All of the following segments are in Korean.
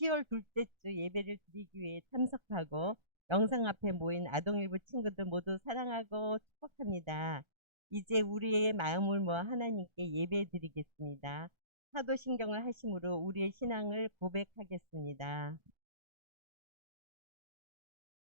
10월 둘째 주 예배를 드리기 위해 참석하고 영상 앞에 모인 아동일부 친구들 모두 사랑하고 축복합니다. 이제 우리의 마음을 모아 하나님께 예배 드리겠습니다. 사도신경을 하심으로 우리의 신앙을 고백하겠습니다.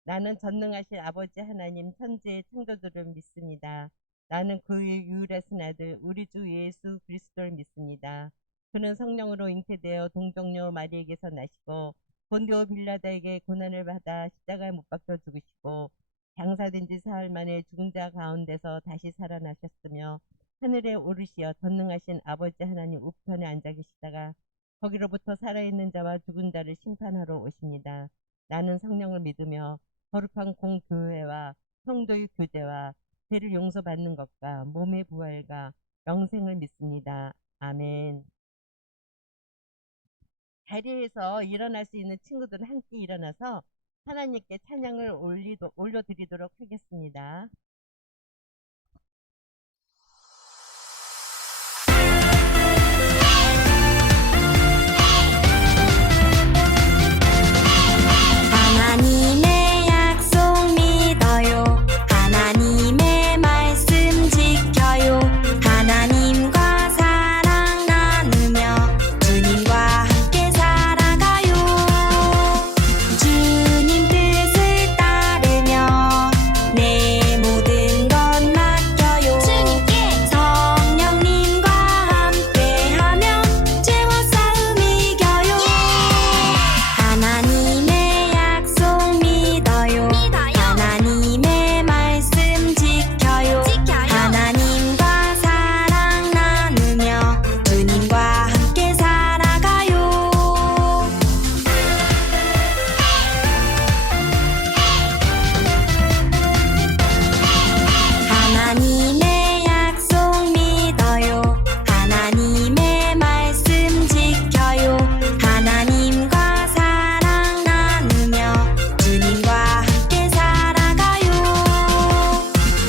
나는 전능하신 아버지 하나님 천지의 창조주를 믿습니다. 나는 그의 유일하신 아들 우리 주 예수 그리스도를 믿습니다. 그는 성령으로 잉태되어 동정녀 마리에게서 나시고 본디오 빌라다에게 고난을 받아 십자가에 못 박혀 죽으시고 장사된 지 사흘 만에 죽은 자 가운데서 다시 살아나셨으며 하늘에 오르시어 전능하신 아버지 하나님 우편에 앉아 계시다가 거기로부터 살아있는 자와 죽은 자를 심판하러 오십니다. 나는 성령을 믿으며 거룩한 공교회와 성도의 교제와 죄를 용서받는 것과 몸의 부활과 영생을 믿습니다. 아멘. 자리에서 일어날 수 있는 친구들은 함께 일어나서 하나님께 찬양을 올려드리도록 하겠습니다. 하나님의 약속 믿어요. 하나님의 말씀 지켜요. 하나님과 사랑 나누며 주님과 함께 살아가요. 주님 뜻을 따르며 내 모든 것 맡겨요. 주님께 성령님과 함께하며 죄와 싸움 이겨요. 하나님의 약속 믿어요. 하나님의 말씀 지켜요. 하나님과 사랑 나누며 주님과 함께 살아가요. 하나님의 약속 믿어요. 하나님의 말씀 지켜요. 하나님과 사랑 나누며 주님과 함께 살아가요.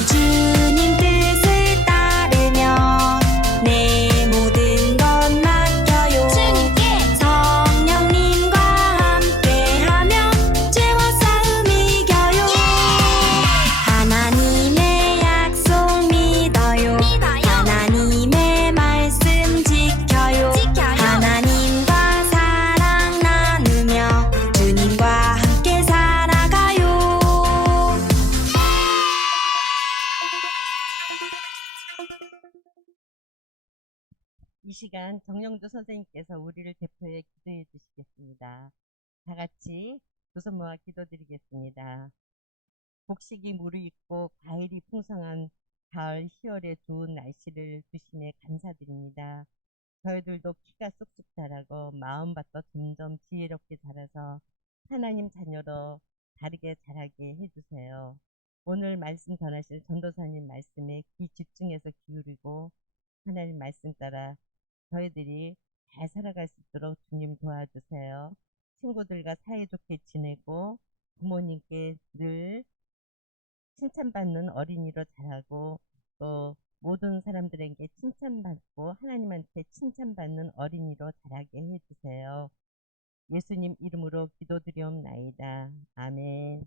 주님 뜻을 따르며 내 모든 것 맡겨요. 주님께 성령님과 함께하며 죄와 싸움 이겨요. 하나님의 약속 믿어요. 하나님의 말씀 지켜요. 하나님과 사랑 나누며 주님과 함께 살아가요. 이 시간 정영주 선생님께서 우리를 대표해 기도해 주시겠습니다. 다 같이 두 손 모아 기도드리겠습니다. 곡식이 무르익고 과일이 풍성한 가을 10월의 좋은 날씨를 주심에 감사드립니다. 저희들도 키가 쑥쑥 자라고 마음밭도 점점 지혜롭게 자라서 하나님 자녀로 다르게 자라게 해주세요. 오늘 말씀 전하실 전도사님 말씀에 귀 집중해서 기울이고 하나님 말씀 따라 저희들이 잘 살아갈 수 있도록 주님 도와주세요. 친구들과 사이좋게 지내고 부모님께 늘 칭찬받는 어린이로 자라고 또 모든 사람들에게 칭찬받고 하나님한테 칭찬받는 어린이로 자라게 해주세요. 예수님 이름으로 기도드리옵나이다. 아멘.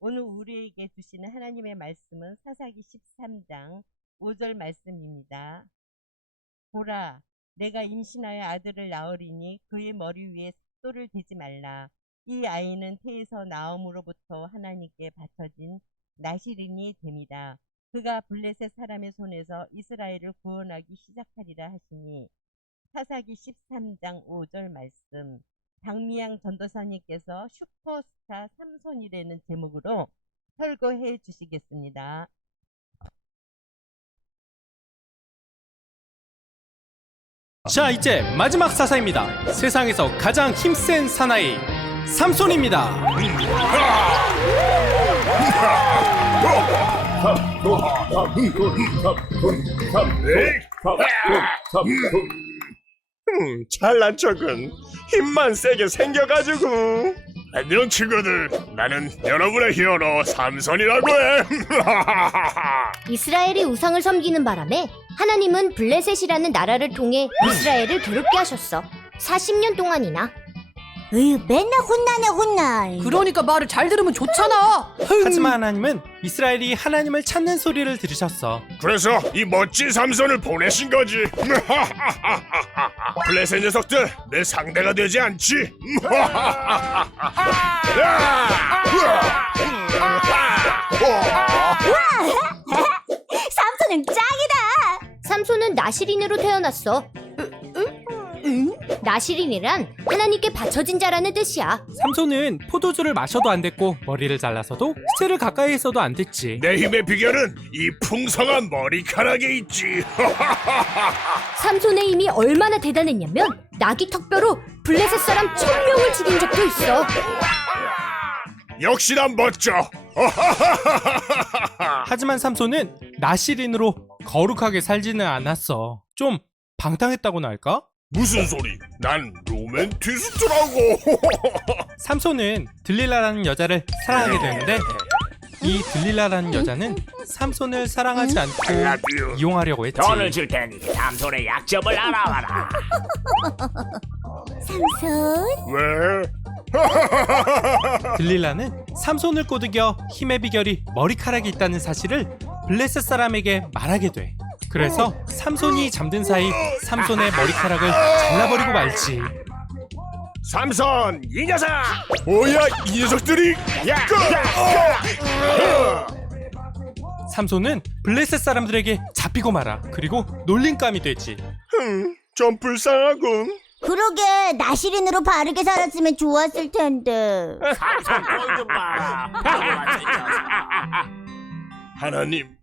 오늘 우리에게 주시는 하나님의 말씀은 사사기 13장 5절 말씀입니다. 보라, 내가 임신하여 아들을 낳으리니 그의 머리 위에 삭도를 대지 말라. 이 아이는 태에서 나옴으로부터 하나님께 바쳐진 나시린이 됨이다. 그가 블레셋 사람의 손에서 이스라엘을 구원하기 시작하리라 하시니. 사사기 13장 5절 말씀. 박미양 전도사님께서 슈퍼스타 삼손이라는 제목으로 설교해 주시겠습니다. 자, 이제 마지막 사사입니다. 세상에서 가장 힘센 사나이 삼손입니다. 잘난 척은 힘만 세게 생겨가지고. 안녕 친구들, 나는 여러분의 히어로 삼손이라고 해. 이스라엘이 우상을 섬기는 바람에 하나님은 블레셋이라는 나라를 통해 이스라엘을 괴롭게 하셨어. 40년 동안이나. 맨날 혼나. 그러니까 말을 잘 들으면 좋잖아. 하지만 하나님은 이스라엘이 하나님을 찾는 소리를 들으셨어. 그래서 이 멋진 삼손을 보내신 거지. 블레셋 녀석들 내 상대가 되지 않지. 삼손은 짱이다. 삼손은 나시린으로 태어났어. 나시린이란 하나님께 바쳐진 자라는 뜻이야. 삼손은 포도주를 마셔도 안 됐고 머리를 잘라서도 시체를 가까이 있어도 안 됐지. 내 힘의 비결은 이 풍성한 머리카락에 있지. 삼손의 힘이 얼마나 대단했냐면 나귀 턱뼈로 블레셋 사람 1000명을 죽인 적도 있어. 역시나 멋져. 하지만 삼손은 나시린으로 거룩하게 살지는 않았어. 좀 방탕했다고나 할까? 무슨 소리? 난 로맨티스트라고. 삼손은 들릴라라는 여자를 사랑하게 되는데 이 들릴라라는 여자는 삼손을 사랑하지 않고 이용하려고 했지. 돈을 줄 테니 삼손의 약점을 알아봐라. 삼손. 왜? 들릴라는 삼손을 꼬드겨 힘의 비결이 머리카락에 있다는 사실을 블레셋 사람에게 말하게 돼. 그래서 삼손이 잠든 사이 삼손의 머리카락을 잘라버리고 말지. 삼손 이 녀석! 뭐야 이 녀석들이? 삼손은 블레셋 사람들에게 잡히고 말아. 그리고 놀림감이 되지. 좀 불쌍하군. 그러게 나시린으로 바르게 살았으면 좋았을 텐데. 삼손 꼴좀 봐라. 바보같은 녀석. 하나님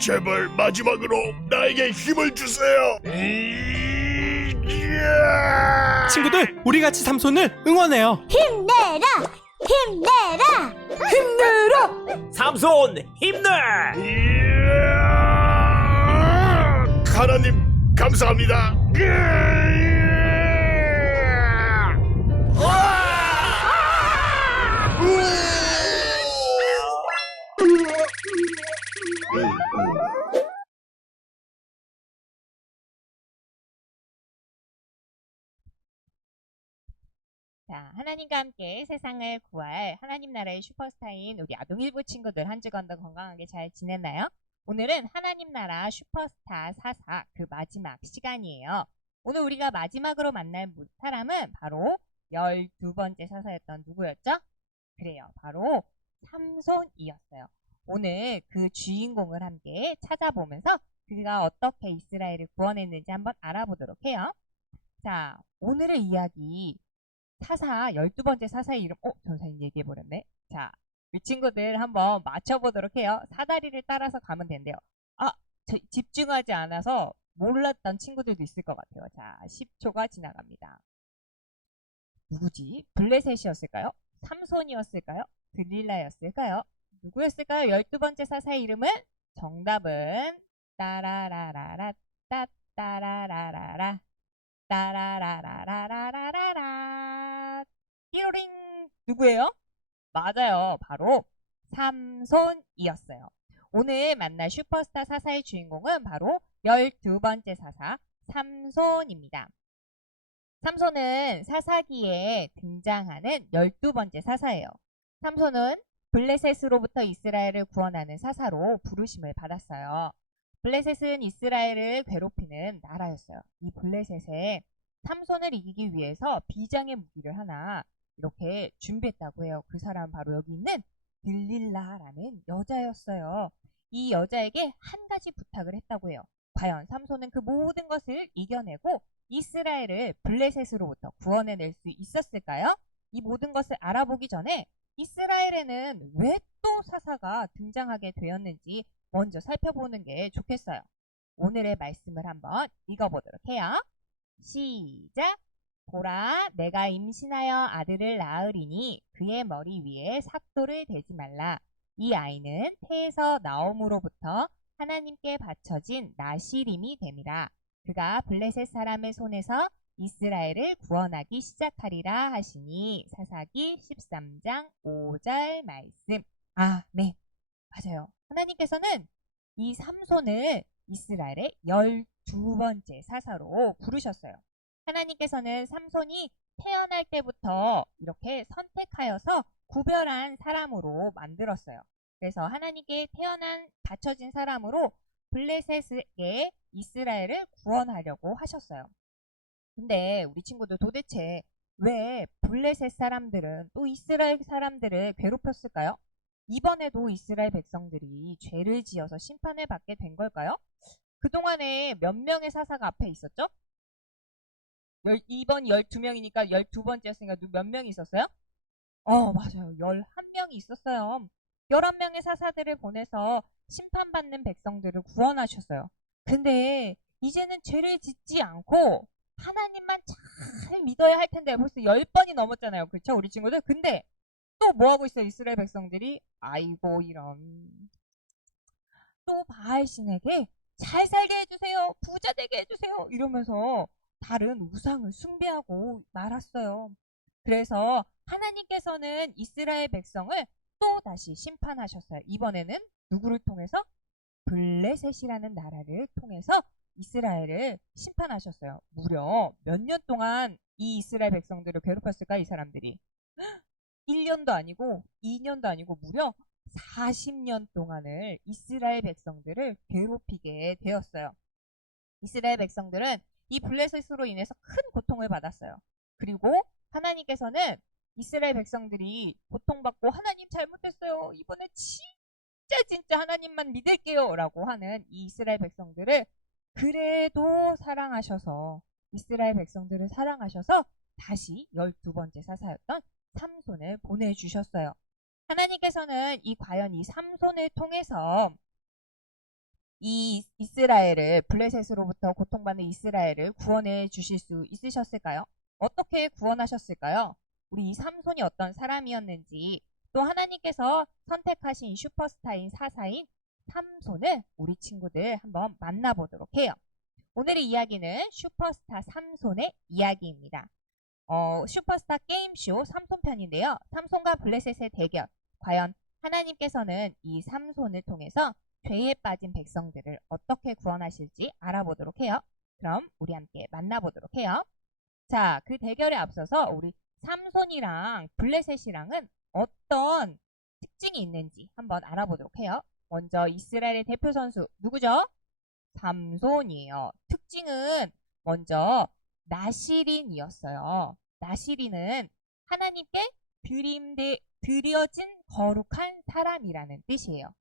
제발 마지막으로 나에게 힘을 주세요. 친구들, 우리 같이 삼손을 응원해요. 힘내라. 삼손 힘내. 하나님 감사합니다. 자, 하나님과 함께 세상을 구할 하나님 나라의 슈퍼스타인 우리 아동일보 친구들 한 주간도 건강하게 잘 지냈나요? 오늘은 하나님 나라 슈퍼스타 사사 그 마지막 시간이에요. 오늘 우리가 마지막으로 만날 사람은 바로 12번째 사사였던 누구였죠? 그래요. 바로 삼손이었어요. 오늘 그 주인공을 함께 찾아보면서 그가 어떻게 이스라엘을 구원했는지 한번 알아보도록 해요. 자, 오늘의 이야기 사사 12번째 사사의 이름 전사님 얘기해버렸네. 자, 이 친구들 한번 맞춰보도록 해요. 사다리를 따라서 가면 된대요. 집중하지 않아서 몰랐던 친구들도 있을 것 같아요. 자, 10초가 지나갑니다. 누구지? 블레셋이었을까요? 삼손이었을까요? 들릴라였을까요? 누구였을까요? 12번째 사사의 이름은? 정답은 따라라라라 따따라라라라 따라라라라라라라 띠로링 누구예요? 맞아요. 바로 삼손이었어요. 오늘 만날 슈퍼스타 사사의 주인공은 바로 12번째 사사 삼손입니다. 삼손은 사사기에 등장하는 12번째 사사예요. 삼손은 블레셋으로부터 이스라엘을 구원하는 사사로 부르심을 받았어요. 블레셋은 이스라엘을 괴롭히는 나라였어요. 이 블레셋에 삼손을 이기기 위해서 비장의 무기를 하나 이렇게 준비했다고 해요. 그 사람 바로 여기 있는 들릴라라는 여자였어요. 이 여자에게 한 가지 부탁을 했다고 해요. 과연 삼손은 그 모든 것을 이겨내고 이스라엘을 블레셋으로부터 구원해낼 수 있었을까요? 이 모든 것을 알아보기 전에 이스라엘에는 왜 또 사사가 등장하게 되었는지 먼저 살펴보는 게 좋겠어요. 오늘의 말씀을 한번 읽어보도록 해요. 시작! 보라, 내가 임신하여 아들을 낳으리니 그의 머리 위에 삭도를 대지 말라. 이 아이는 태에서 나옴으로부터 하나님께 바쳐진 나시림이 됨이라. 그가 블레셋 사람의 손에서 이스라엘을 구원하기 시작하리라 하시니 사사기 13장 5절 말씀. 네. 맞아요. 하나님께서는 이 삼손을 이스라엘의 12번째 사사로 부르셨어요. 하나님께서는 삼손이 태어날 때부터 이렇게 선택하여서 구별한 사람으로 만들었어요. 그래서 하나님께 바쳐진 사람으로 블레셋에게 이스라엘을 구원하려고 하셨어요. 근데 우리 친구들 도대체 왜 블레셋 사람들은 또 이스라엘 사람들을 괴롭혔을까요? 이번에도 이스라엘 백성들이 죄를 지어서 심판을 받게 된 걸까요? 그동안에 몇 명의 사사가 앞에 있었죠? 이번 12명이니까 12번째였으니까 몇 명이 있었어요? 맞아요. 11명이 있었어요. 11명의 사사들을 보내서 심판받는 백성들을 구원하셨어요. 근데 이제는 죄를 짓지 않고 하나님만 잘 믿어야 할 텐데 벌써 10번이 넘었잖아요. 그렇죠? 우리 친구들. 근데 또 뭐하고 있어요? 이스라엘 백성들이? 아이고 이런. 또 바알신에게 잘 살게 해주세요. 부자 되게 해주세요. 이러면서 다른 우상을 숭배하고 말았어요. 그래서 하나님께서는 이스라엘 백성을 또 다시 심판하셨어요. 이번에는 누구를 통해서? 블레셋이라는 나라를 통해서 이스라엘을 심판하셨어요. 무려 몇 년 동안 이 이스라엘 백성들을 괴롭혔을까? 이 사람들이 1년도 아니고 2년도 아니고 무려 40년 동안을 이스라엘 백성들을 괴롭히게 되었어요. 이스라엘 백성들은 이 블레셋으로 인해서 큰 고통을 받았어요. 그리고 하나님께서는 이스라엘 백성들이 고통받고 하나님 잘못했어요. 이번에 진짜 하나님만 믿을게요. 라고 하는 이 이스라엘 백성들을 그래도 사랑하셔서 이스라엘 백성들을 사랑하셔서 다시 12번째 사사였던 삼손을 보내주셨어요. 하나님께서는 과연 이 삼손을 통해서 이 이스라엘을 블레셋으로부터 고통받는 이스라엘을 구원해 주실 수 있으셨을까요? 어떻게 구원하셨을까요? 우리 이 삼손이 어떤 사람이었는지 또 하나님께서 선택하신 슈퍼스타인 사사인 삼손을 우리 친구들 한번 만나보도록 해요. 오늘의 이야기는 슈퍼스타 삼손의 이야기입니다. 슈퍼스타 게임쇼 삼손편인데요. 삼손과 블레셋의 대결. 과연 하나님께서는 이 삼손을 통해서 죄에 빠진 백성들을 어떻게 구원하실지 알아보도록 해요. 그럼 우리 함께 만나보도록 해요. 자, 그 대결에 앞서서 우리 삼손이랑 블레셋이랑은 어떤 특징이 있는지 한번 알아보도록 해요. 먼저 이스라엘의 대표 선수 누구죠? 삼손이에요. 특징은 먼저 나시린이었어요. 나시린은 하나님께 드려진 거룩한 사람이라는 뜻이에요.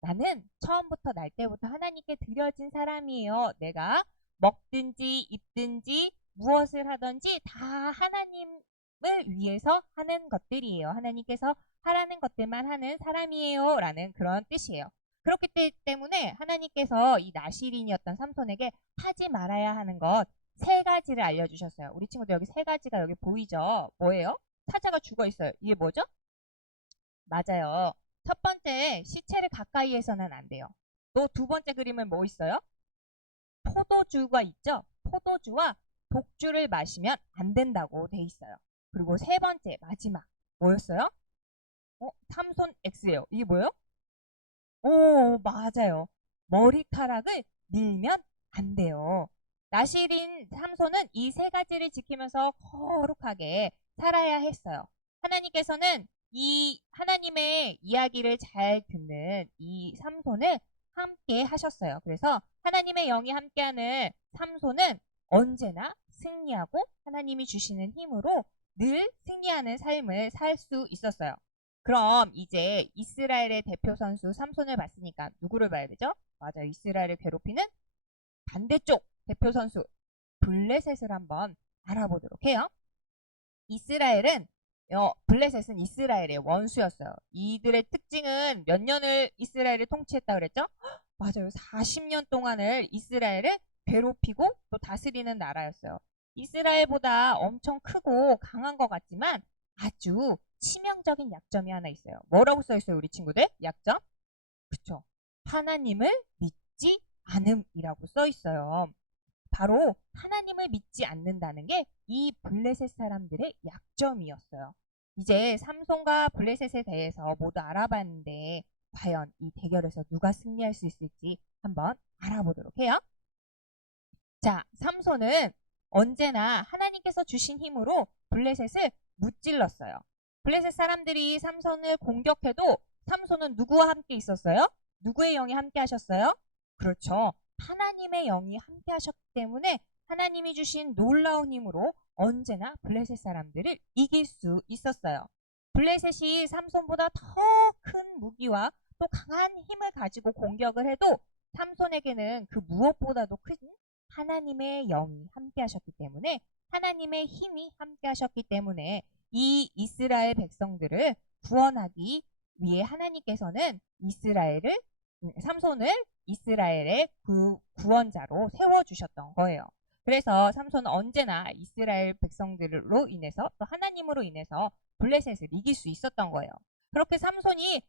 나는 처음부터 날 때부터 하나님께 드려진 사람이에요. 내가 먹든지 입든지 무엇을 하든지 다 하나님을 위해서 하는 것들이에요. 하나님께서 하라는 것들만 하는 사람이에요. 라는 그런 뜻이에요. 그렇기 때문에 하나님께서 이 나시린이었던 삼손에게 하지 말아야 하는 것 3가지를 알려주셨어요. 우리 친구들 여기 3가지가 여기 보이죠? 뭐예요? 사자가 죽어 있어요. 이게 뭐죠? 맞아요. 첫 번째, 시체를 가까이에서는 안 돼요. 또 2번째 그림은 뭐 있어요? 포도주가 있죠? 포도주와 독주를 마시면 안 된다고 돼 있어요. 그리고 3번째, 마지막 뭐였어요? 삼손 X예요. 이게 뭐예요? 맞아요. 머리카락을 밀면 안 돼요. 나시린 삼손은 이 3가지를 지키면서 거룩하게 살아야 했어요. 하나님께서는 이 하나님의 이야기를 잘 듣는 이 삼손을 함께 하셨어요. 그래서 하나님의 영이 함께하는 삼손은 언제나 승리하고 하나님이 주시는 힘으로 늘 승리하는 삶을 살 수 있었어요. 그럼 이제 이스라엘의 대표 선수 삼손을 봤으니까 누구를 봐야 되죠? 맞아요. 이스라엘을 괴롭히는 반대쪽 대표 선수 블레셋을 한번 알아보도록 해요. 블레셋은 이스라엘의 원수였어요. 이들의 특징은 몇 년을 이스라엘을 통치했다 그랬죠? 맞아요. 40년 동안을 이스라엘을 괴롭히고 또 다스리는 나라였어요. 이스라엘보다 엄청 크고 강한 것 같지만 아주 치명적인 약점이 하나 있어요. 뭐라고 써있어요, 우리 친구들? 약점? 그쵸. 하나님을 믿지 않음이라고 써있어요. 바로 하나님을 믿지 않는다는 게 이 블레셋 사람들의 약점이었어요. 이제 삼손과 블레셋에 대해서 모두 알아봤는데 과연 이 대결에서 누가 승리할 수 있을지 한번 알아보도록 해요. 자, 삼손은 언제나 하나님께서 주신 힘으로 블레셋을 무찔렀어요. 블레셋 사람들이 삼손을 공격해도 삼손은 누구와 함께 있었어요? 누구의 영이 함께 하셨어요? 그렇죠. 하나님의 영이 함께 하셨기 때문에 하나님이 주신 놀라운 힘으로 언제나 블레셋 사람들을 이길 수 있었어요. 블레셋이 삼손보다 더 큰 무기와 또 강한 힘을 가지고 공격을 해도 삼손에게는 그 무엇보다도 큰 하나님의 영이 함께 하셨기 때문에 하나님의 힘이 함께 하셨기 때문에 이 이스라엘 백성들을 구원하기 위해 하나님께서는 삼손을 이스라엘의 구원자로 세워주셨던 거예요. 그래서 삼손은 언제나 이스라엘 백성들로 인해서 또 하나님으로 인해서 블레셋을 이길 수 있었던 거예요. 그렇게 삼손이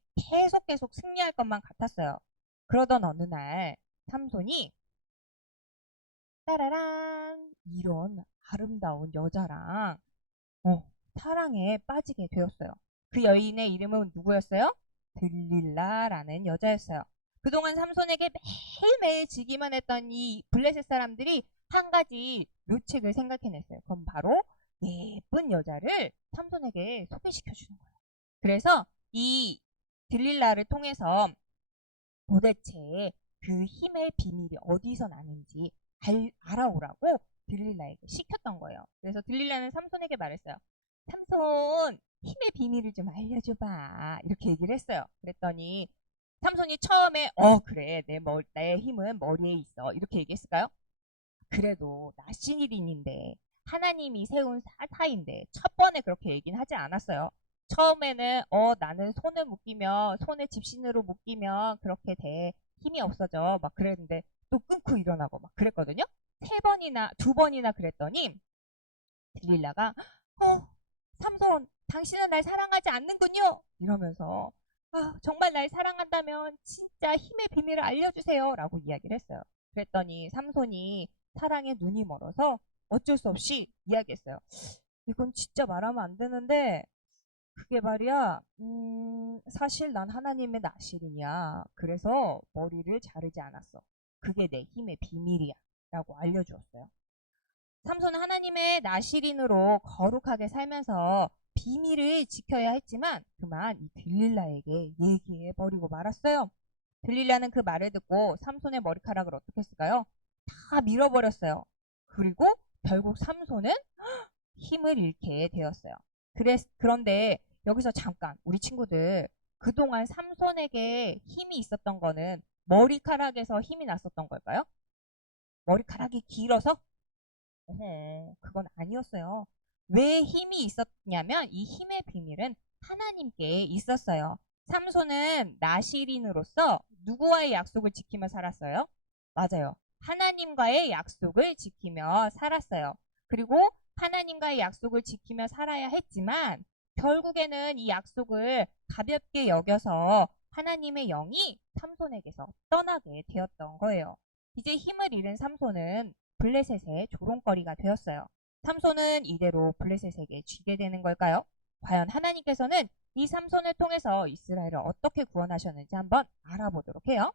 계속 승리할 것만 같았어요. 그러던 어느 날 삼손이 따라란 이런 아름다운 여자랑 사랑에 빠지게 되었어요. 그 여인의 이름은 누구였어요? 들릴라라는 여자였어요. 그동안 삼손에게 매일매일 지기만 했던 이 블레셋 사람들이 한 가지 묘책을 생각해냈어요. 그건 바로 예쁜 여자를 삼손에게 소개시켜 주는 거예요. 그래서 이 들릴라를 통해서 도대체 그 힘의 비밀이 어디서 나는지 알아오라고 들릴라에게 시켰던 거예요. 그래서 들릴라는 삼손에게 말했어요. 삼손, 힘의 비밀을 좀 알려줘봐. 이렇게 얘기를 했어요. 그랬더니 삼손이 처음에 그래, 내 힘은 머리에 있어. 이렇게 얘기했을까요? 그래도 나시린인데 하나님이 세운 사사인데 첫 번에 그렇게 얘기는 하지 않았어요. 처음에는 나는 손을 집신으로 묶이면 그렇게 돼. 힘이 없어져. 막 그랬는데 또 끊고 일어나고 막 그랬거든요. 두 번이나 그랬더니 들릴라가 삼손, 당신은 날 사랑하지 않는군요. 이러면서 정말 날 사랑한다면 진짜 힘의 비밀을 알려주세요. 라고 이야기를 했어요. 그랬더니 삼손이 사랑에 눈이 멀어서 어쩔 수 없이 이야기했어요. 이건 진짜 말하면 안 되는데 그게 말이야 사실 난 하나님의 나실이냐. 그래서 머리를 자르지 않았어. 그게 내 힘의 비밀이야. 라고 알려주었어요. 삼손은 하나님의 나실인으로 거룩하게 살면서 비밀을 지켜야 했지만 그만 이 들릴라에게 얘기해버리고 말았어요. 들릴라는 그 말을 듣고 삼손의 머리카락을 어떻게 했을까요? 다 밀어버렸어요. 그리고 결국 삼손은 힘을 잃게 되었어요. 그런데 여기서 잠깐 우리 친구들 그동안 삼손에게 힘이 있었던 거는 머리카락에서 힘이 났었던 걸까요? 머리카락이 길어서? 그건 아니었어요. 왜 힘이 있었냐면 이 힘의 비밀은 하나님께 있었어요. 삼손은 나실인으로서 누구와의 약속을 지키며 살았어요? 맞아요. 하나님과의 약속을 지키며 살았어요. 그리고 하나님과의 약속을 지키며 살아야 했지만 결국에는 이 약속을 가볍게 여겨서 하나님의 영이 삼손에게서 떠나게 되었던 거예요. 이제 힘을 잃은 삼손은 블레셋의 조롱거리가 되었어요. 삼손은 이대로 블레셋에게 쥐게 되는 걸까요? 과연 하나님께서는 이 삼손을 통해서 이스라엘을 어떻게 구원하셨는지 한번 알아보도록 해요.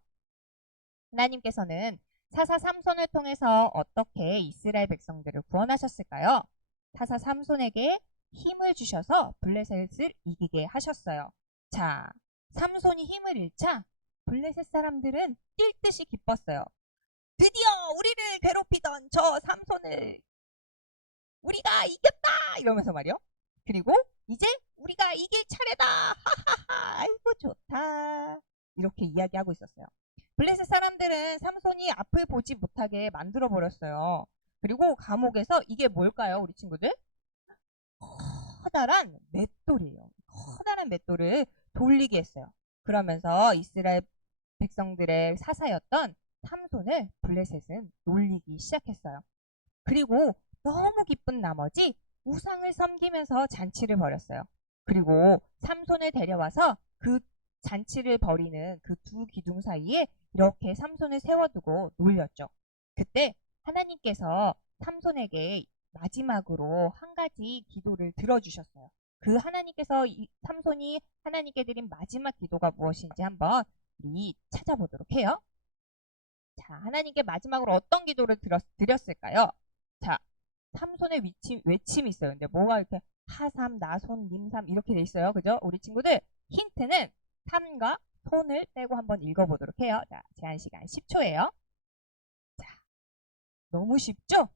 하나님께서는 사사 삼손을 통해서 어떻게 이스라엘 백성들을 구원하셨을까요? 사사 삼손에게 힘을 주셔서 블레셋을 이기게 하셨어요. 자, 삼손이 힘을 잃자 블레셋 사람들은 뛸 듯이 기뻤어요. 드디어 우리를 괴롭히던 저 삼손을 우리가 이겼다! 이러면서 말이요. 그리고 이제 우리가 이길 차례다! 하하하! 아이고 좋다! 이렇게 이야기하고 있었어요. 블레셋 사람들은 삼손이 앞을 보지 못하게 만들어 버렸어요. 그리고 감옥에서 이게 뭘까요, 우리 친구들? 커다란 맷돌이에요. 커다란 맷돌을 돌리게 했어요. 그러면서 이스라엘 백성들의 사사였던 삼손을 블레셋은 놀리기 시작했어요. 그리고 너무 기쁜 나머지 우상을 섬기면서 잔치를 벌였어요. 그리고 삼손을 데려와서 그 잔치를 벌이는 그 두 기둥 사이에 이렇게 삼손을 세워두고 놀렸죠. 그때 하나님께서 삼손에게 마지막으로 한 가지 기도를 들어주셨어요. 그 하나님께서 삼손이 하나님께 드린 마지막 기도가 무엇인지 한번 우리 찾아보도록 해요. 자, 하나님께 마지막으로 어떤 기도를 드렸을까요? 자, 삼손의 외침이 있어요. 근데 뭐가 이렇게 하삼, 나손, 님삼 이렇게 돼 있어요. 그죠? 우리 친구들 힌트는 삼과 손을 떼고 한번 읽어보도록 해요. 자, 제한 시간 10초예요. 자, 너무 쉽죠?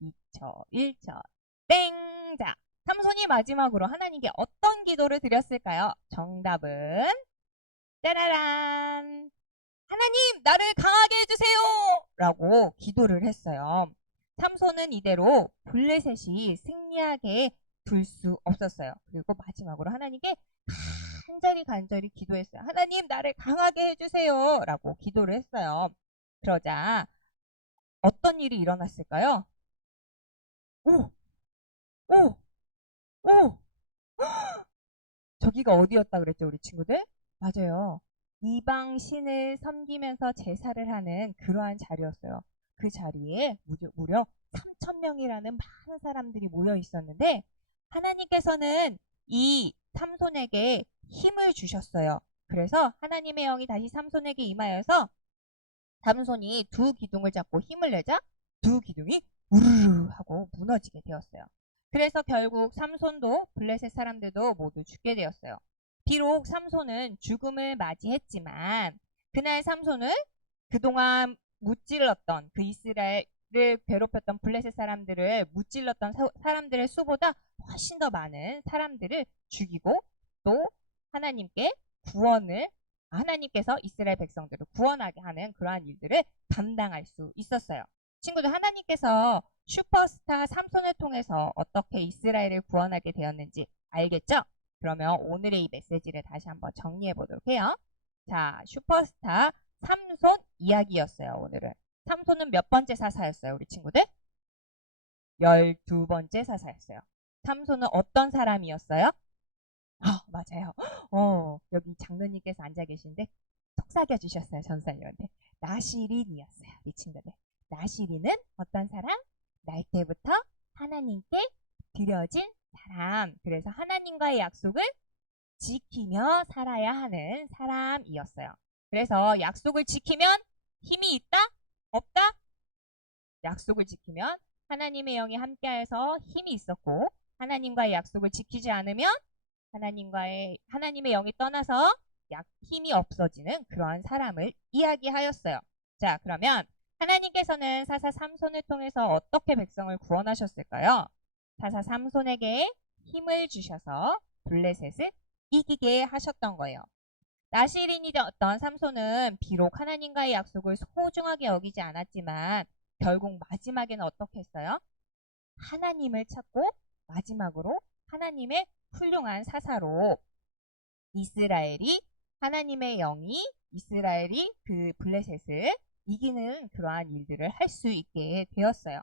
2초, 1초, 땡! 자, 삼손이 마지막으로 하나님께 어떤 기도를 드렸을까요? 정답은 짜라란! 하나님, 나를 강하게 해주세요! 라고 기도를 했어요. 삼손은 이대로 블레셋이 승리하게 둘 수 없었어요. 그리고 마지막으로 하나님께 간절히 기도했어요. 하나님, 나를 강하게 해주세요! 라고 기도를 했어요. 그러자 어떤 일이 일어났을까요? 오! 저기가 어디였다 그랬죠, 우리 친구들? 맞아요. 이방 신을 섬기면서 제사를 하는 그러한 자리였어요. 그 자리에 무려 3,000명이라는 많은 사람들이 모여 있었는데 하나님께서는 이 삼손에게 힘을 주셨어요. 그래서 하나님의 영이 다시 삼손에게 임하여서 삼손이 두 기둥을 잡고 힘을 내자 두 기둥이 우르르 하고 무너지게 되었어요. 그래서 결국 삼손도 블레셋 사람들도 모두 죽게 되었어요. 비록 삼손은 죽음을 맞이했지만 그날 삼손은 그동안 무찔렀던 그 이스라엘을 괴롭혔던 블레셋 사람들을 무찔렀던 사람들의 수보다 훨씬 더 많은 사람들을 죽이고 또 하나님께서 이스라엘 백성들을 구원하게 하는 그러한 일들을 감당할 수 있었어요. 친구들, 하나님께서 슈퍼스타 삼손을 통해서 어떻게 이스라엘을 구원하게 되었는지 알겠죠? 그러면 오늘의 이 메시지를 다시 한번 정리해 보도록 해요. 자, 슈퍼스타 삼손 이야기였어요, 오늘은. 삼손은 몇 번째 사사였어요, 우리 친구들? 12번째 사사였어요. 삼손은 어떤 사람이었어요? 맞아요. 여기 장로님께서 앉아 계신데 속삭여 주셨어요, 전사님한테. 나시린이었어요, 우리 친구들. 나시린은 어떤 사람? 날 때부터 하나님께 드려진 사람. 그래서 하나님과의 약속을 지키며 살아야 하는 사람이었어요. 그래서 약속을 지키면 힘이 있다? 없다? 약속을 지키면 하나님의 영이 함께해서 힘이 있었고 하나님과의 약속을 지키지 않으면 하나님의 영이 떠나서 힘이 없어지는 그러한 사람을 이야기하였어요. 자, 그러면 하나님께서는 사사 삼손을 통해서 어떻게 백성을 구원하셨을까요? 사사 삼손에게 힘을 주셔서 블레셋을 이기게 하셨던 거예요. 나시린이었던 삼손은 비록 하나님과의 약속을 소중하게 여기지 않았지만 결국 마지막에는 어떻게 했어요? 하나님을 찾고 마지막으로 하나님의 훌륭한 사사로 하나님의 영이 이스라엘이 그 블레셋을 이기는 그러한 일들을 할 수 있게 되었어요.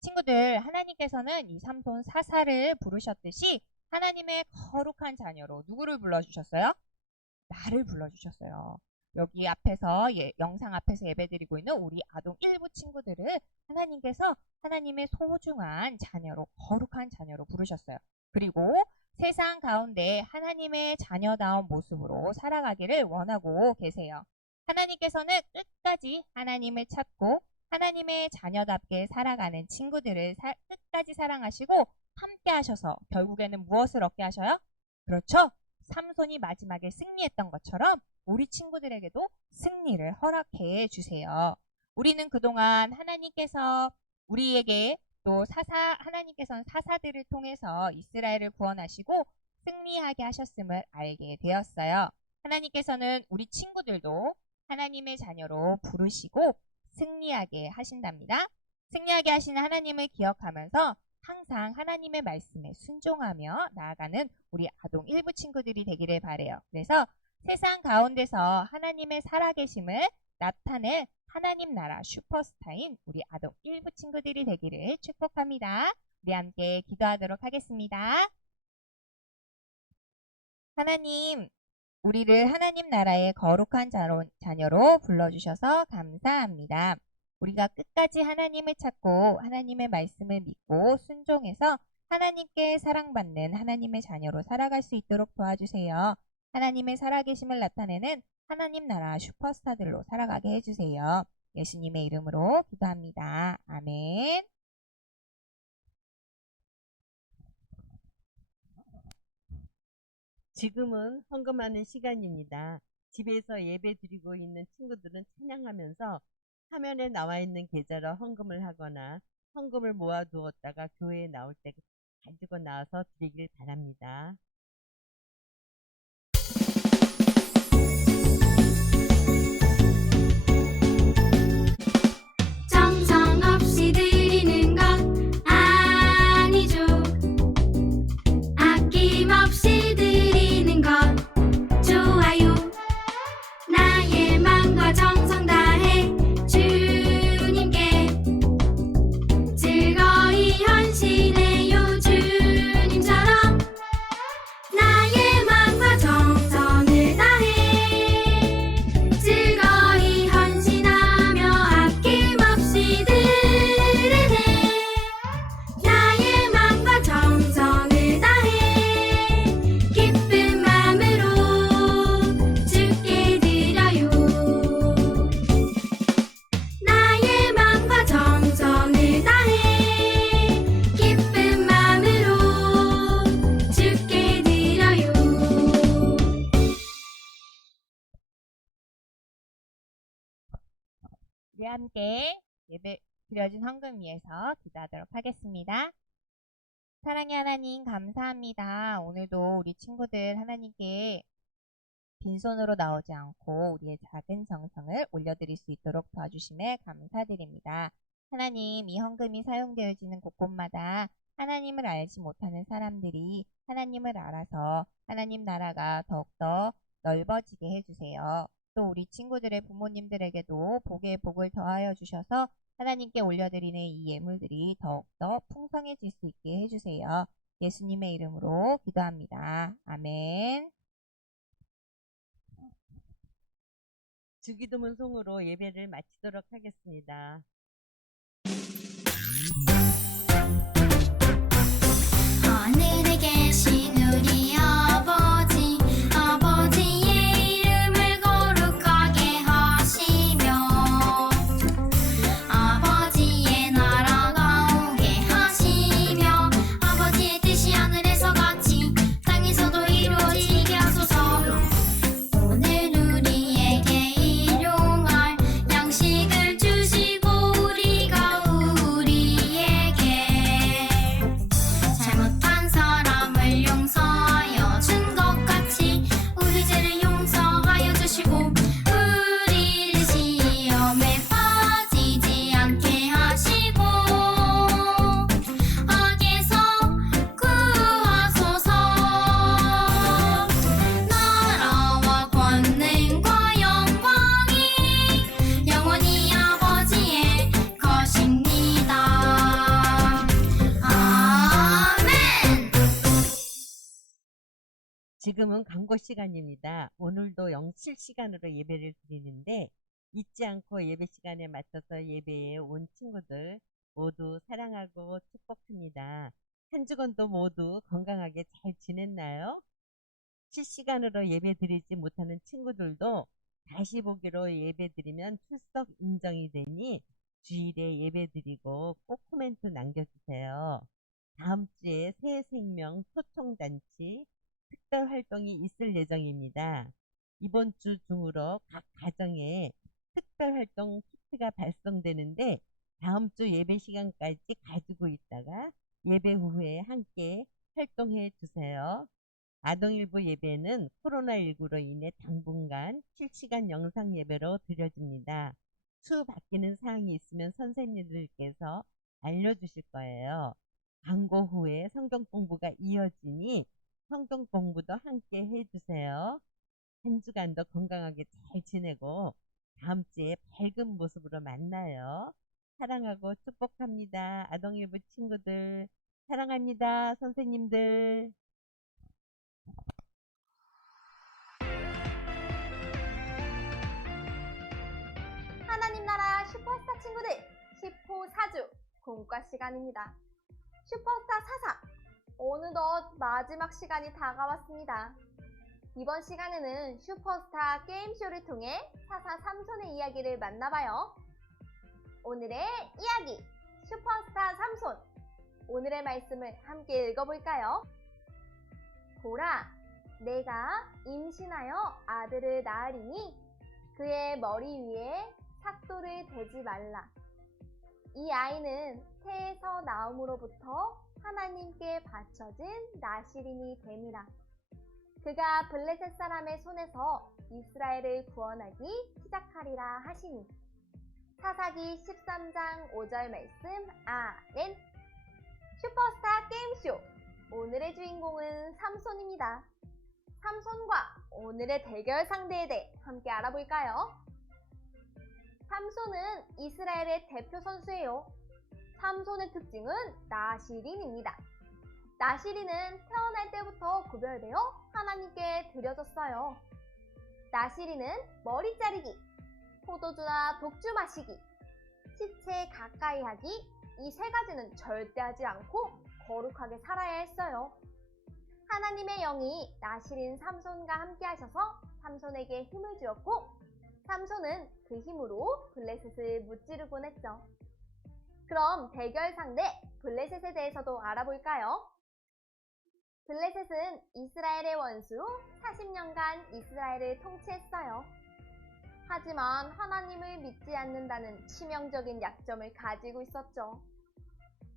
친구들, 하나님께서는 이 삼손 사사를 부르셨듯이 하나님의 거룩한 자녀로 누구를 불러주셨어요? 나를 불러주셨어요. 여기 앞에서 영상 앞에서 예배드리고 있는 우리 아동 일부 친구들을 하나님께서 하나님의 소중한 자녀로 거룩한 자녀로 부르셨어요. 그리고 세상 가운데 하나님의 자녀다운 모습으로 살아가기를 원하고 계세요. 하나님께서는 끝까지 하나님을 찾고 하나님의 자녀답게 살아가는 친구들을 끝까지 사랑하시고 함께 하셔서 결국에는 무엇을 얻게 하셔요? 그렇죠? 삼손이 마지막에 승리했던 것처럼 우리 친구들에게도 승리를 허락해 주세요. 우리는 그동안 하나님께서 우리에게 또 하나님께서는 사사들을 통해서 이스라엘을 구원하시고 승리하게 하셨음을 알게 되었어요. 하나님께서는 우리 친구들도 하나님의 자녀로 부르시고 승리하게 하신답니다. 승리하게 하시는 하나님을 기억하면서 항상 하나님의 말씀에 순종하며 나아가는 우리 아동 일부 친구들이 되기를 바라요. 그래서 세상 가운데서 하나님의 살아계심을 나타낼 하나님 나라 슈퍼스타인 우리 아동 일부 친구들이 되기를 축복합니다. 우리 함께 기도하도록 하겠습니다. 하나님, 우리를 하나님 나라의 거룩한 자녀로 불러주셔서 감사합니다. 우리가 끝까지 하나님을 찾고 하나님의 말씀을 믿고 순종해서 하나님께 사랑받는 하나님의 자녀로 살아갈 수 있도록 도와주세요. 하나님의 살아계심을 나타내는 하나님 나라 슈퍼스타들로 살아가게 해주세요. 예수님의 이름으로 기도합니다. 아멘. 지금은 헌금하는 시간입니다. 집에서 예배 드리고 있는 친구들은 찬양하면서 화면에 나와 있는 계좌로 헌금을 하거나 헌금을 모아두었다가 교회에 나올 때 가지고 나와서 드리길 바랍니다. 정성 없이 드리는 것 아니죠. 아낌없이 드리는 것 좋아요. 나의 마음과 정성 다해 주님께 즐거이 헌신해요. 주님처럼 나의 마음과 정성을 다해 즐거이 헌신하며 아낌없이 드리네. 나의 마음과 정성을 다해 기쁜 마음으로 주께 드려요. 나의 마음과 정성을 다해 기쁜 마음으로 주께 드려요. 우리 함께 예배 드려진 헌금 위해서 기도하도록 하겠습니다. 사랑의 하나님 감사합니다. 오늘도 우리 친구들 하나님께 빈손으로 나오지 않고 우리의 작은 정성을 올려드릴 수 있도록 도와주심에 감사드립니다. 하나님, 이 헌금이 사용되어지는 곳곳마다 하나님을 알지 못하는 사람들이 하나님을 알아서 하나님 나라가 더욱더 넓어지게 해주세요. 또 우리 친구들의 부모님들에게도 복에 복을 더하여 주셔서 하나님께 올려드리는 이 예물들이 더욱더 풍성해질 수 있게 해주세요. 예수님의 이름으로 기도합니다. 아멘. 주기도문 송으로 예배를 마치도록 하겠습니다. 하늘에 계신 우리 아버지, 아버지의 이름을 거룩하게 하시며 아버지의 나라가 오게 하시며 아버지의 뜻이 하늘에서 같이 땅에서도 이루어지게 하소서. 오늘 우리에게 일용할 양식을 주시고 우리가 우리에게 잘못한 사람을 용서하여 준 것 같이 우리 죄를 용서하여 주시고 우리를 시험에 빠지지 않게 하시고 악에서 구하소서. 나라와 권능과 영광이 영원히 아버지의 것입니다. 아멘. 지금은 광고 시간입니다. 오늘도 실시간으로 예배를 드리는데 잊지 않고 예배 시간에 맞춰서 예배에 온 친구들 모두 사랑하고 축복합니다. 한 주간도 모두 건강하게 잘 지냈나요? 실시간으로 예배 드리지 못하는 친구들도 다시 보기로 예배 드리면 출석 인정이 되니 주일에 예배 드리고 꼭 코멘트 남겨주세요. 다음 주에 새 생명 소통잔치 특별 활동이 있을 예정입니다. 이번 주 중으로 각 가정에 특별 활동 키트가 발송되는데 다음 주 예배 시간까지 가지고 있다가 예배 후에 함께 활동해 주세요. 아동일부 예배는 코로나19로 인해 당분간 실시간 영상 예배로 드려집니다. 추후 바뀌는 사항이 있으면 선생님들께서 알려주실 거예요. 광고 후에 성경 공부가 이어지니 성경 공부도 함께 해주세요. 한 주간도 건강하게 잘 지내고 다음 주에 밝은 모습으로 만나요. 사랑하고 축복합니다. 아동일부 친구들 사랑합니다. 선생님들. 친구들, 10호 4주 공과 시간입니다. 슈퍼스타 사사, 어느덧 마지막 시간이 다가왔습니다. 이번 시간에는 슈퍼스타 게임쇼를 통해 사사 삼손의 이야기를 만나봐요. 오늘의 이야기, 슈퍼스타 삼손. 오늘의 말씀을 함께 읽어볼까요? 보라, 내가 임신하여 아들을 낳으리니 그의 머리 위에 삭도를 대지 말라. 이 아이는 태에서 나옴으로부터 하나님께 바쳐진 나실인이 됨이라. 그가 블레셋 사람의 손에서 이스라엘을 구원하기 시작하리라 하시니. 사사기 13장 5절 말씀 아멘. 슈퍼스타 게임쇼, 오늘의 주인공은 삼손입니다. 삼손과 오늘의 대결 상대에 대해 함께 알아볼까요? 삼손은 이스라엘의 대표 선수예요. 삼손의 특징은 나실인입니다. 나실인은 태어날 때부터 구별되어 하나님께 드려졌어요. 나실인은 머리 자르기, 포도주나 독주 마시기, 시체 가까이 하기, 이 세 가지는 절대 하지 않고 거룩하게 살아야 했어요. 하나님의 영이 나실인 삼손과 함께 하셔서 삼손에게 힘을 주었고, 삼손은 그 힘으로 블레셋을 무찌르곤 했죠. 그럼 대결 상대 블레셋에 대해서도 알아볼까요? 블레셋은 이스라엘의 원수로 40년간 이스라엘을 통치했어요. 하지만 하나님을 믿지 않는다는 치명적인 약점을 가지고 있었죠.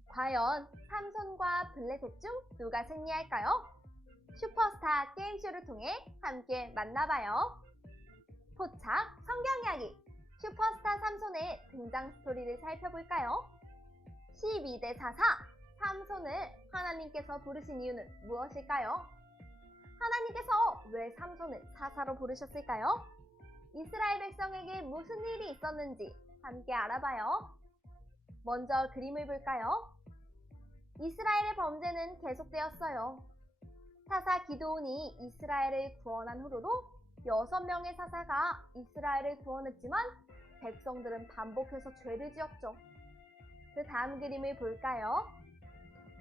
과연 삼손과 블레셋 중 누가 승리할까요? 슈퍼스타 게임쇼를 통해 함께 만나봐요. 포착 성경 이야기, 슈퍼스타 삼손의 등장 스토리를 살펴볼까요? 12대 사사, 삼손을 하나님께서 부르신 이유는 무엇일까요? 하나님께서 왜 삼손을 사사로 부르셨을까요? 이스라엘 백성에게 무슨 일이 있었는지 함께 알아봐요. 먼저 그림을 볼까요? 이스라엘의 범죄는 계속되었어요. 사사 기드온이 이스라엘을 구원한 후로도 6명의 사사가 이스라엘을 구원했지만 백성들은 반복해서 죄를 지었죠. 그 다음 그림을 볼까요?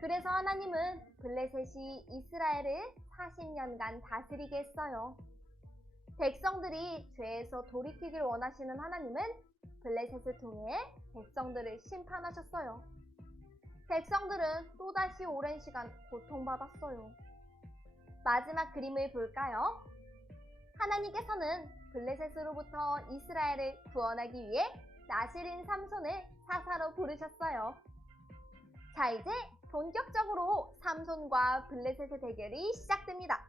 그래서 하나님은 블레셋이 이스라엘을 40년간 다스리게 했어요. 백성들이 죄에서 돌이키길 원하시는 하나님은 블레셋을 통해 백성들을 심판하셨어요. 백성들은 또다시 오랜 시간 고통받았어요. 마지막 그림을 볼까요? 하나님께서는 블레셋으로부터 이스라엘을 구원하기 위해 나실인 삼손을 사사로 부르셨어요. 자, 이제 본격적으로 삼손과 블레셋의 대결이 시작됩니다.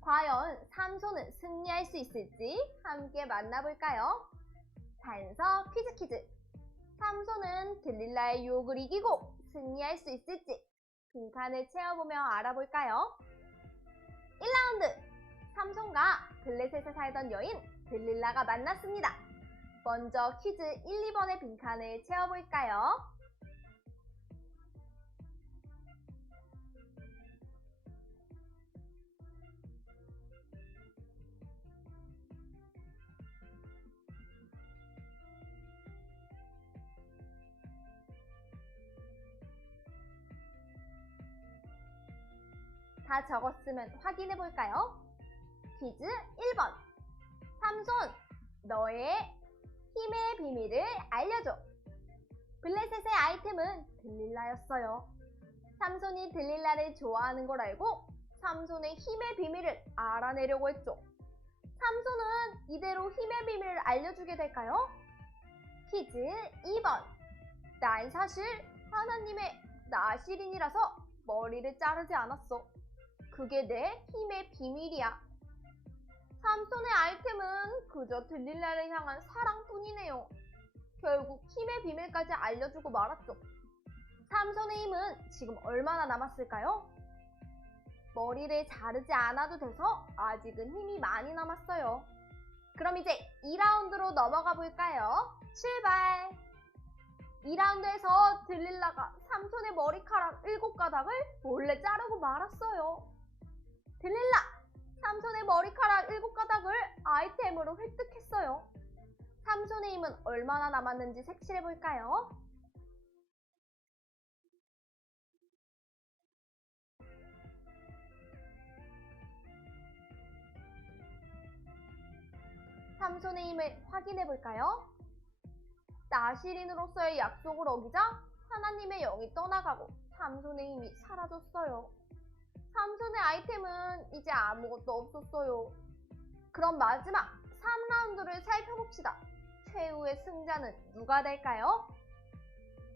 과연 삼손은 승리할 수 있을지 함께 만나볼까요? 단서 퀴즈. 삼손은 들릴라의 유혹을 이기고 승리할 수 있을지 빈칸을 채워보며 알아볼까요? 1라운드, 삼손과 블레셋에 살던 여인 들릴라가 만났습니다. 먼저 퀴즈 1, 2번의 빈칸을 채워볼까요? 다 적었으면 확인해볼까요? 퀴즈 1번. 삼손, 너의 힘의 비밀을 알려줘. 블레셋의 아이템은 들릴라였어요. 삼손이 들릴라를 좋아하는 걸 알고 삼손의 힘의 비밀을 알아내려고 했죠. 삼손은 이대로 힘의 비밀을 알려주게 될까요? 퀴즈 2번. 난 사실 하나님의 나실인이라서 머리를 자르지 않았어. 그게 내 힘의 비밀이야. 삼손의 아이템은 그저 들릴라를 향한 사랑뿐이네요. 결국 힘의 비밀까지 알려주고 말았죠. 삼손의 힘은 지금 얼마나 남았을까요? 머리를 자르지 않아도 돼서 아직은 힘이 많이 남았어요. 그럼 이제 2라운드로 넘어가 볼까요? 출발! 2라운드에서 들릴라가 삼손의 머리카락 7가닥을 몰래 자르고 말았어요. 들릴라! 삼손의 머리카락 7가닥을 아이템으로 획득했어요. 삼손의 삼손의 힘은 얼마나 남았는지 색칠해 볼까요? 삼손의 힘을 확인해 볼까요? 나시린으로서의 약속을 어기자 하나님의 영이 떠나가고 삼손의 힘이 사라졌어요. 삼손의 아이템은 이제 아무것도 없었어요. 그럼 마지막 3라운드를 살펴봅시다. 최후의 승자는 누가 될까요?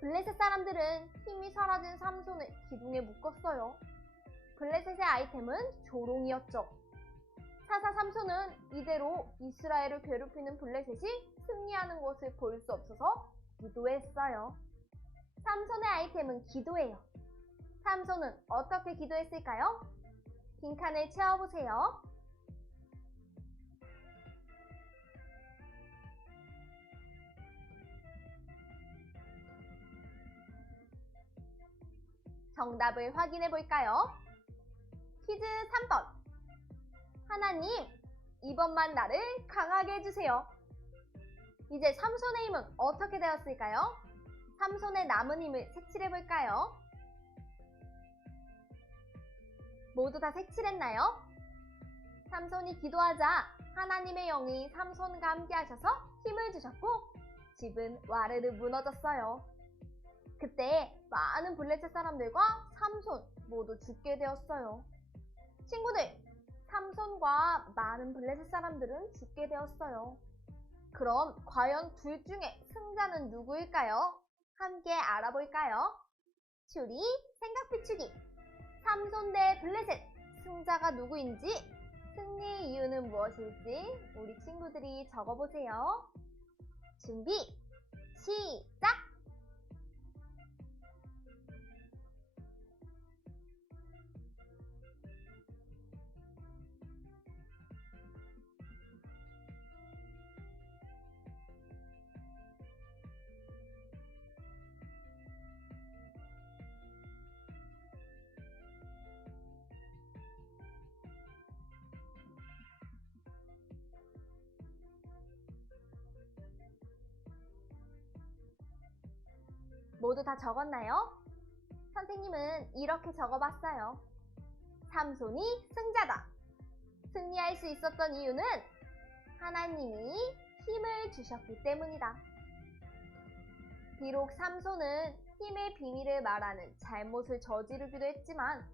블레셋 사람들은 힘이 사라진 삼손을 기둥에 묶었어요. 블레셋의 아이템은 조롱이었죠. 사사 삼손은 이대로 이스라엘을 괴롭히는 블레셋이 승리하는 것을 볼 수 없어서 기도했어요. 삼손의 아이템은 기도예요. 삼손은 어떻게 기도했을까요? 빈칸을 채워보세요. 정답을 확인해 볼까요? 퀴즈 3번. 하나님, 이번만 나를 강하게 해주세요. 이제 삼손의 힘은 어떻게 되었을까요? 삼손의 남은 힘을 색칠해 볼까요? 모두 다 색칠했나요? 삼손이 기도하자 하나님의 영이 삼손과 함께 하셔서 힘을 주셨고 집은 와르르 무너졌어요. 그때 많은 블레셋 사람들과 삼손 모두 죽게 되었어요. 친구들, 삼손과 많은 블레셋 사람들은 죽게 되었어요. 그럼 과연 둘 중에 승자는 누구일까요? 함께 알아볼까요? 추리, 생각 비추기. 삼손 대 블레셋, 승자가 누구인지, 승리의 이유는 무엇일지 우리 친구들이 적어보세요. 준비, 시작! 모두 다 적었나요? 선생님은 이렇게 적어봤어요. 삼손이 승자다. 승리할 수 있었던 이유는 하나님이 힘을 주셨기 때문이다. 비록 삼손은 힘의 비밀을 말하는 잘못을 저지르기도 했지만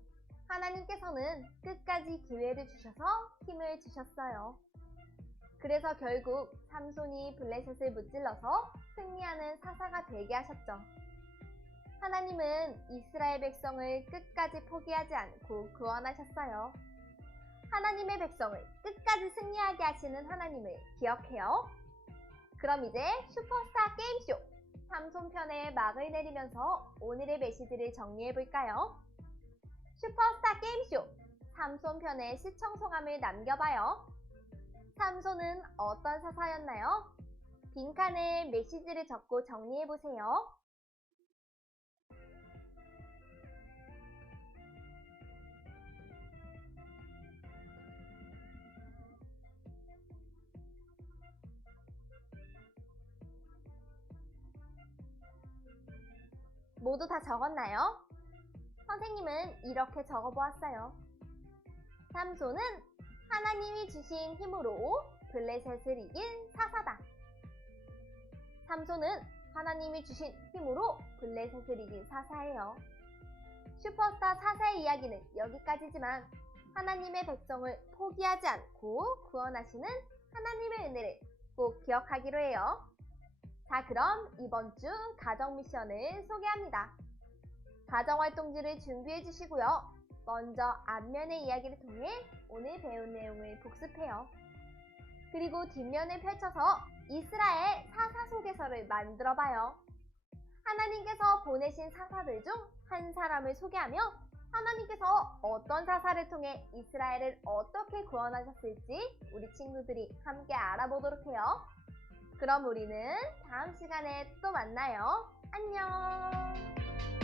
하나님께서는 끝까지 기회를 주셔서 힘을 주셨어요. 그래서 결국 삼손이 블레셋을 무찔러서 승리하는 사사가 되게 하셨죠. 하나님은 이스라엘 백성을 끝까지 포기하지 않고 구원하셨어요. 하나님의 백성을 끝까지 승리하게 하시는 하나님을 기억해요. 그럼 이제 슈퍼스타 게임쇼 삼손 편의 막을 내리면서 오늘의 메시지를 정리해볼까요? 슈퍼스타 게임쇼 삼손 편의 시청 소감을 남겨봐요. 삼손은 어떤 사사였나요? 빈칸에 메시지를 적고 정리해보세요. 모두 다 적었나요? 선생님은 이렇게 적어보았어요. 삼손은 하나님이 주신 힘으로 블레셋을 이긴 사사다. 삼손은 하나님이 주신 힘으로 블레셋을 이긴 사사예요. 슈퍼스타 사사의 이야기는 여기까지지만 하나님의 백성을 포기하지 않고 구원하시는 하나님의 은혜를 꼭 기억하기로 해요. 자, 그럼 이번 주 가정 미션을 소개합니다. 가정활동지를 준비해 주시고요. 먼저 앞면의 이야기를 통해 오늘 배운 내용을 복습해요. 그리고 뒷면을 펼쳐서 이스라엘 사사 소개서를 만들어 봐요. 하나님께서 보내신 사사들 중 한 사람을 소개하며 하나님께서 어떤 사사를 통해 이스라엘을 어떻게 구원하셨을지 우리 친구들이 함께 알아보도록 해요. 그럼 우리는 다음 시간에 또 만나요. 안녕!